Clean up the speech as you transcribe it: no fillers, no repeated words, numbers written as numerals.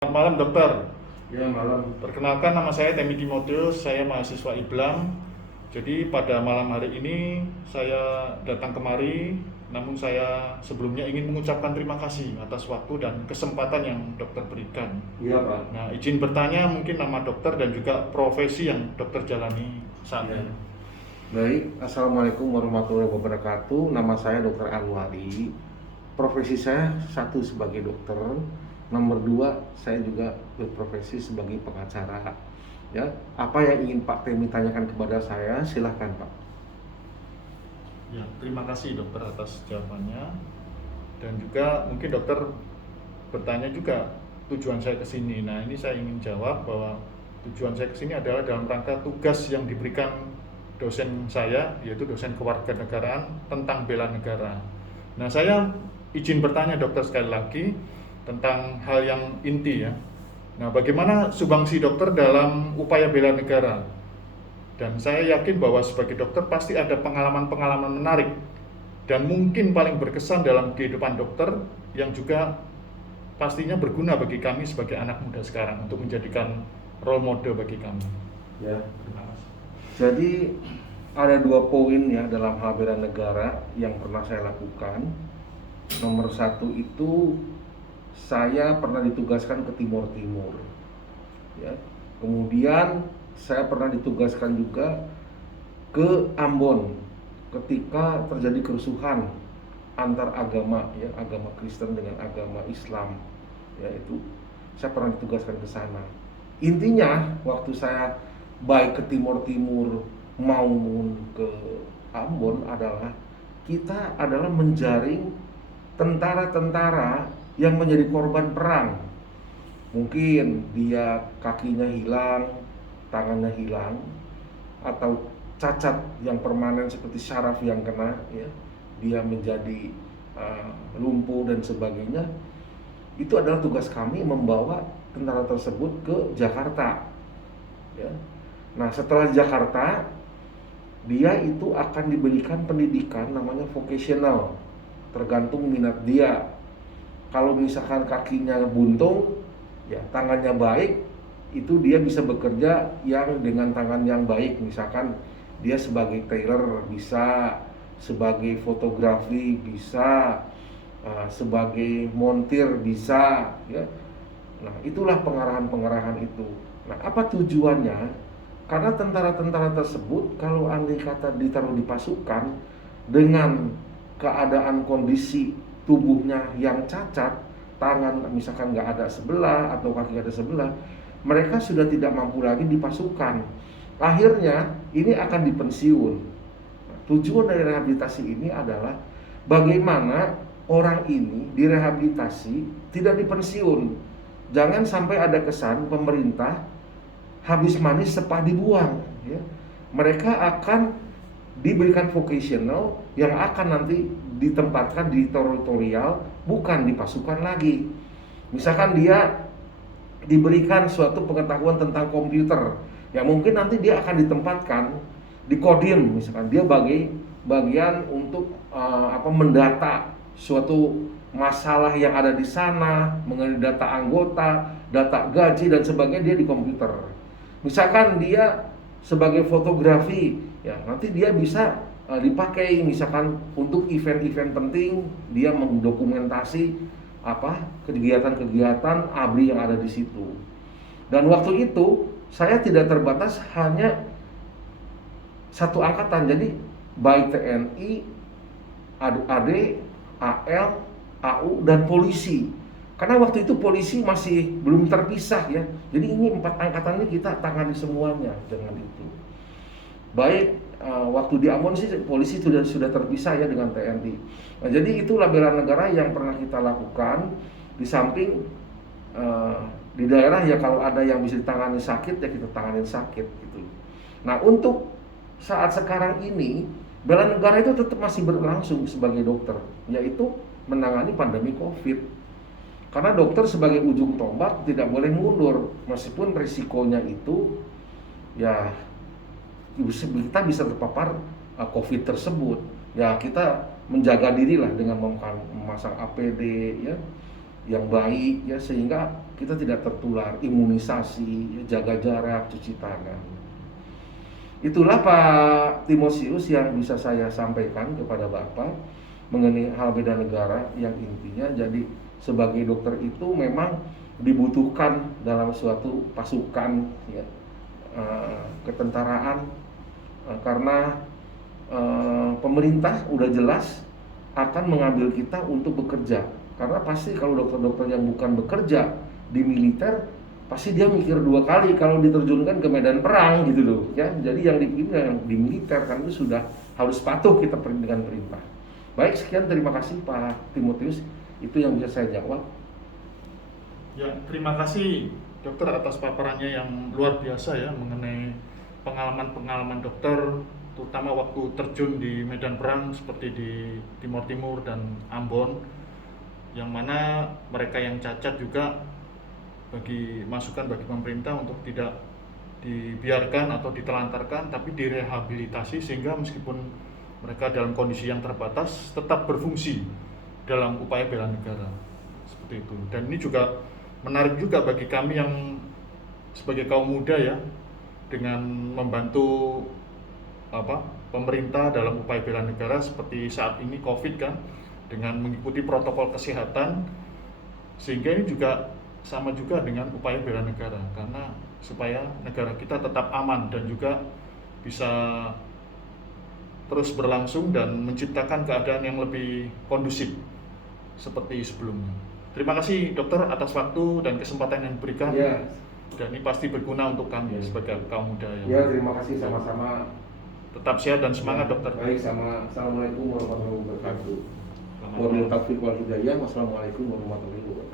Selamat malam dokter. Ya, malam. Perkenalkan, nama saya Temi Timotius, saya mahasiswa IBLAM. Jadi pada malam hari ini saya datang kemari, namun saya sebelumnya ingin mengucapkan terima kasih atas waktu dan kesempatan yang dokter berikan. Iya, Pak. Nah, izin bertanya mungkin nama dokter dan juga profesi yang dokter jalani saat Ya. ini. Baik, Assalamualaikum warahmatullahi wabarakatuh. Nama saya Dr. Anwari. Profesi saya satu sebagai dokter, nomor dua saya juga berprofesi sebagai pengacara. Ya, apa yang ingin Pak Temi tanyakan kepada saya, silahkan Pak. Ya, terima kasih dokter atas jawabannya. Dan juga mungkin dokter bertanya juga tujuan saya ke sini. Nah, ini saya ingin jawab bahwa tujuan saya ke sini adalah dalam rangka tugas yang diberikan dosen saya, yaitu dosen kewarganegaraan tentang bela negara. Nah, saya izin bertanya dokter sekali lagi tentang hal yang inti ya. Nah, bagaimana sumbangsi dokter dalam upaya bela negara? Dan saya yakin bahwa sebagai dokter pasti ada pengalaman-pengalaman menarik dan mungkin paling berkesan dalam kehidupan dokter yang juga pastinya berguna bagi kami sebagai anak muda sekarang untuk menjadikan role model bagi kami. Ya. Terima kasih. Jadi ada dua poin ya dalam hal bela negara yang pernah saya lakukan. Nomor satu itu saya pernah ditugaskan ke Timur Timur. Ya. Kemudian saya pernah ditugaskan juga ke Ambon ketika terjadi kerusuhan antar agama ya, agama Kristen dengan agama Islam. Ya, itu saya pernah ditugaskan ke sana. Intinya waktu saya baik ke Timur Timur maupun ke Ambon adalah kita adalah menjaring tentara-tentara yang menjadi korban perang. Mungkin dia kakinya hilang, tangannya hilang, atau cacat yang permanen seperti syaraf yang kena, ya, dia menjadi lumpuh dan sebagainya. Itu adalah tugas kami membawa tentara tersebut ke Jakarta. Ya. Nah, setelah Jakarta, dia itu akan diberikan pendidikan namanya vocational, tergantung minat dia. Kalau misalkan kakinya buntung, ya tangannya baik, itu dia bisa bekerja yang dengan tangan yang baik. Misalkan dia sebagai tailor bisa, sebagai fotografi bisa, sebagai montir bisa, ya. Nah, itulah pengarahan-pengarahan itu. Nah, apa tujuannya? Karena tentara-tentara tersebut kalau andai kata ditaruh di pasukan dengan keadaan kondisi tubuhnya yang cacat, tangan misalkan nggak ada sebelah atau kaki ada sebelah, mereka sudah tidak mampu lagi di pasukan. Akhirnya ini akan dipensiun. Nah, tujuan dari rehabilitasi ini adalah bagaimana orang ini direhabilitasi tidak dipensiun. Jangan sampai ada kesan pemerintah habis manis sepah dibuang, ya. Mereka akan diberikan vocational yang akan nanti ditempatkan di teritorial, bukan di pasukan lagi. Misalkan dia diberikan suatu pengetahuan tentang komputer, ya mungkin nanti dia akan ditempatkan di Kodim, misalkan dia bagian untuk mendata suatu masalah yang ada di sana, mengenai data anggota, data gaji dan sebagainya, dia di komputer. Misalkan dia sebagai fotografi, ya nanti dia bisa dipakai misalkan untuk event-event penting, dia mendokumentasi kegiatan-kegiatan ABRI yang ada di situ. Dan waktu itu saya tidak terbatas hanya satu angkatan, jadi baik TNI, AD, AL, AU dan polisi. Karena waktu itu polisi masih belum terpisah ya. Jadi ini 4 angkatan ini kita tangani semuanya dengan itu. Baik waktu di Ambon sih polisi sudah terpisah ya dengan TNI. Nah, jadi itulah bela negara yang pernah kita lakukan. Di samping di daerah ya kalau ada yang bisa ditangani sakit ya kita tanganin sakit gitu. Nah, untuk saat sekarang ini bela negara itu tetap masih berlangsung sebagai dokter, yaitu menangani pandemi COVID. Karena dokter sebagai ujung tombak tidak boleh mundur, meskipun risikonya itu ya kita bisa terpapar COVID tersebut. Ya kita menjaga diri lah dengan memasang APD ya yang baik ya, sehingga kita tidak tertular, imunisasi, jaga jarak, cuci tangan. Itulah Pak Timotius yang bisa saya sampaikan kepada Bapak mengenai hal beda negara, yang intinya jadi sebagai dokter itu memang dibutuhkan dalam suatu pasukan ya, ketentaraan, karena pemerintah udah jelas akan mengambil kita untuk bekerja, karena pasti kalau dokter-dokter yang bukan bekerja di militer pasti dia mikir dua kali kalau diterjunkan ke medan perang gitu loh ya. Jadi yang dipilih yang di militer kan itu sudah harus patuh kita dengan perintah. Baik, sekian, terima kasih Pak Timotius, itu yang bisa saya jawab. Ya, terima kasih dokter atas paparannya yang luar biasa ya mengenai pengalaman-pengalaman dokter, terutama waktu terjun di medan perang seperti di Timur Timur dan Ambon, yang mana mereka yang cacat juga bagi masukan bagi pemerintah untuk tidak dibiarkan atau ditelantarkan, tapi direhabilitasi sehingga meskipun mereka dalam kondisi yang terbatas tetap berfungsi dalam upaya bela negara seperti itu. Dan ini juga menarik juga bagi kami yang sebagai kaum muda ya, dengan membantu pemerintah dalam upaya bela negara seperti saat ini COVID kan, dengan mengikuti protokol kesehatan, sehingga ini juga sama juga dengan upaya bela negara, karena supaya negara kita tetap aman dan juga bisa terus berlangsung dan menciptakan keadaan yang lebih kondusif seperti sebelumnya. Terima kasih dokter atas waktu dan kesempatan yang diberikan Ya. Dan ini pasti berguna untuk kami sebagai kaum muda Ya, terima kasih sama-sama. Tetap sehat dan semangat dokter. Baik, sama. Assalamualaikum warahmatullahi wabarakatuh. Selamat Wabillahi malam. taufiq wal hidayah. Wassalamualaikum warahmatullahi wabarakatuh.